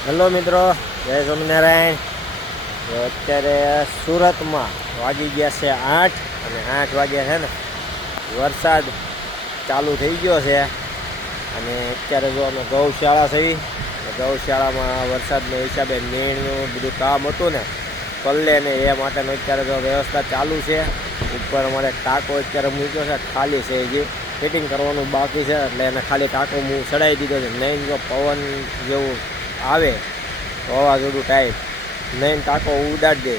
Hello મિત્રો, જય સ્વામિનારાયણ. અત્યારે સુરતમાં વાગી ગયા છે આઠ, અને આઠ વાગ્યા છે ને, વરસાદ ચાલુ થઈ ગયો છે. અને અત્યારે જો અમે ગૌશાળા થઈ ગૌશાળામાં વરસાદના હિસાબે મેણનું બધું કામ હતું ને, પલ્લે ને એ માટેનું અત્યારે જો વ્યવસ્થા ચાલુ છે. ઉપર અમારે ટાંકો અત્યારે મૂક્યો છે, ખાલી છે હજી. ફિટિંગ કરવાનું બાકી છે, એટલે એને ખાલી ટાંકો હું ચડાવી દીધો છે. નહીં જો પવન જેવું આવે વાવાઝોડું ટાઈપ નહીં ટાંકો ઉડાડી દે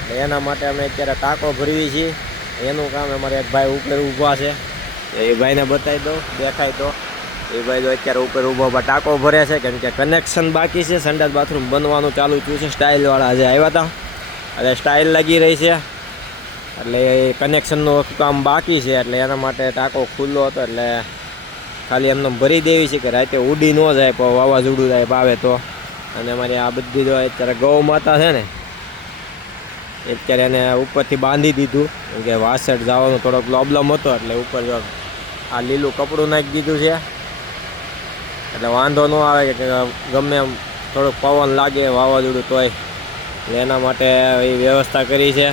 એટલે એના માટે અમે અત્યારે ટાંકો ભરીએ છીએ. એનું કામ અમારે એક ભાઈ ઉપર ઊભા છે. એ ભાઈને બતાવી દો દેખાય તો. એ ભાઈ તો અત્યારે ઉપર ઊભો ઊભા ટાંકો ભરે છે, કેમ કે કનેક્શન બાકી છે. સંડાસ બાથરૂમ બનવાનું ચાલુ થયું છે સ્ટાઇલવાળા આજે આવ્યા હતા. એટલે સ્ટાઇલ લાગી રહી છે. એટલે એ કનેક્શનનું કામ બાકી છે, એટલે એના માટે ટાંકો ખુલ્લો હતો, એટલે ખાલી એમને ભરી દેવી છે કે રાતે ઉડી ન જાય, પણ વાવાઝોડું થાય આવે તો. અને અમારી આ બધી જો અત્યારે ગૌ માતા છે ને, અત્યારે એને ઉપરથી બાંધી દીધું. કેમ કે વાસઠ જવાનો થોડો પ્રોબ્લેમ હતો, એટલે ઉપર જો આ લીલું કપડું નાખી દીધું છે. એટલે વાંધો ન આવે કે ગમે એમ થોડુંક પવન લાગે, વાવાઝોડું તોય. એના માટે એ વ્યવસ્થા કરી છે.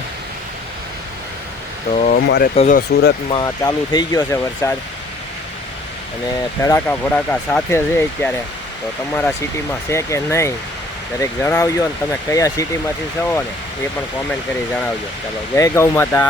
તો અમારે તો જો સુરતમાં ચાલુ થઈ ગયો છે વરસાદ. અને ધડાકા ભડાકા સાથે છે અત્યારે તો તમારા સિટીમાં છે કે નહીં, દરેક જણાવજો અને તમે કયા સિટીમાંથી છો ને એ પણ કોમેન્ટ કરી જણાવજો. ચાલો, જય ગૌ માતા.